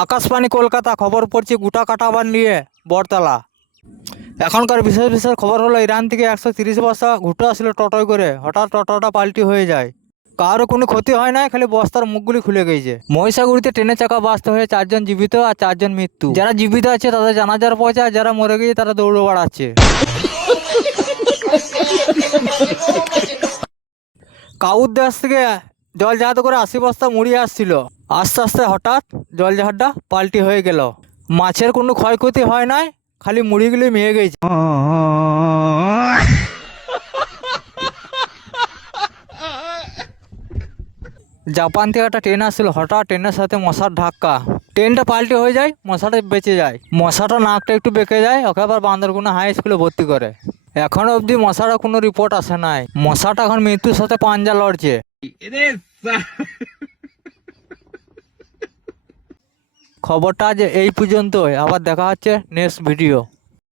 আকাশবাণী কলকাতা খবর পড়ছি গোটা কাটাবার নিয়ে বরতলা। এখনকার বিশেষ বিশেষ খবর হলো ইরান থেকে 130 বস্তা ঘুঁটে আসলো টোটোয় করে, হঠাৎ টোটোটা পাল্টি হয়ে যায়। কারো কোনো ক্ষতি হয় নাই, খালি বস্তার মুখগুলি খুলে গেছে। মহিষাগুড়িতে ট্রেনের চাকা বাস্ট হয়ে 4 জন জীবিত আর 4 জন মৃত্যু। যারা জীবিত আছে তাদের জানাজার পৌঁছে, আর যারা মরে গেছে তারা দৌড়ে বেড়াচ্ছে। কাউর দেশ থেকে জল জাহাজ করে 80 বস্তা মুড়ি আসছিল। আস্তে আস্তে হঠাৎ জল জাহাজটা পাল্টি হয়ে গেল। মাছের কোনো ক্ষয়ক্ষতি হয় নাই, খালি মুড়িগুলি মেয়ে গেছে। জাপান থেকে একটা ট্রেন আসছিল, হঠাৎ ট্রেনের সাথে মশার ধাক্কা, ট্রেনটা পাল্টি হয়ে যায়, মশাটা বেঁচে যায়। মশাটা নাকটা একটু বেঁকে যায়, ওকে আবার বান্দরগুনা হাই স্কুলে ভর্তি করে। এখনো অবধি মশাটা কোনো রিপোর্ট আসে নাই। মশাটা এখন মৃত্যুর সাথে পাঞ্জা লড়ছে। খবরটা আজ এই পর্যন্তই, আবার দেখা হচ্ছে নেক্সট ভিডিও।